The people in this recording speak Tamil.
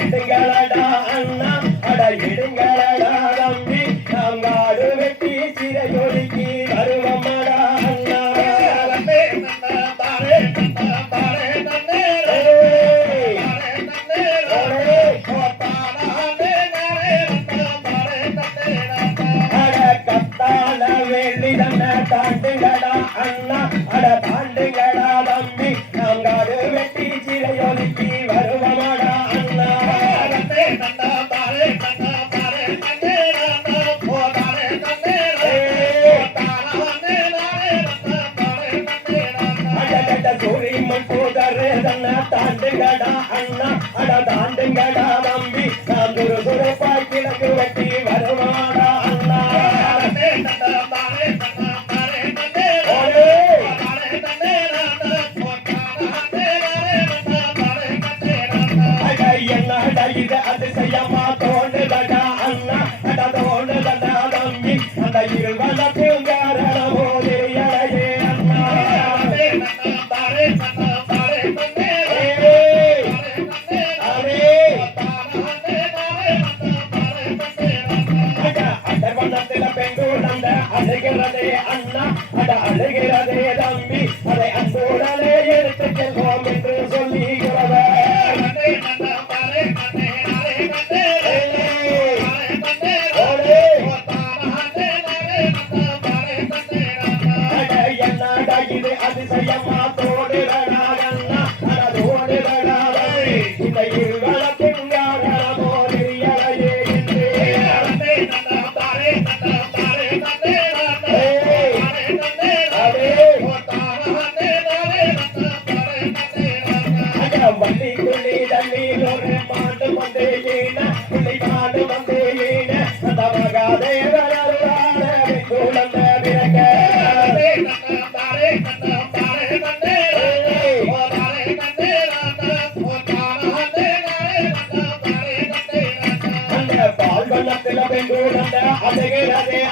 எடுங்களடா அண்ணா அட எடுங்களடா தம்பி நாங்காடு வெட்டி சிறையொடுக்கி வருவமடா அண்ணா கத்தால வெள்ளி தன்னை தாண்டுங்கடா அண்ணா அட தாண்டுங்கடா தம்பி நாங்காடு வெட்டி சிறையொடுக்கி வருவமடா தாண்டுங்கடா அண்ணா அட தாண்டுங்கடா தம்பி நான் ஒரு சுரைப்பாய் கிழக்கு வெட்டி வருவாடா அண்ணா என்னடா இது அதிசயமா தோண்டுதடா அண்ணா அட தோண்டுதடா தம்பி அந்த இருவலக்கும் காரணமோ தெரியலையே அண்ணா அழுகிறதே அண்ணா அட அழுகிறதே தம்பி அதை அன்போடலே எடுத்து செல்வோம் என்று சொல்லுகிறவ என்னடா இது அதிசயமா தோடுறடா அண்ணா அட தோடுறடா இந்த இருவலக்கும் காரணமோ தெரியலையே வள்ளிக்குள்ளி தண்ணீர் ஒரு மாட்டு வந்தேன புள்ளி மாட்டு வந்தேன அந்த மகாதேவரான குழந்த பிறக்க அந்த பால் வண்ணத்தில் பெண்குழந்த அசைகிறதே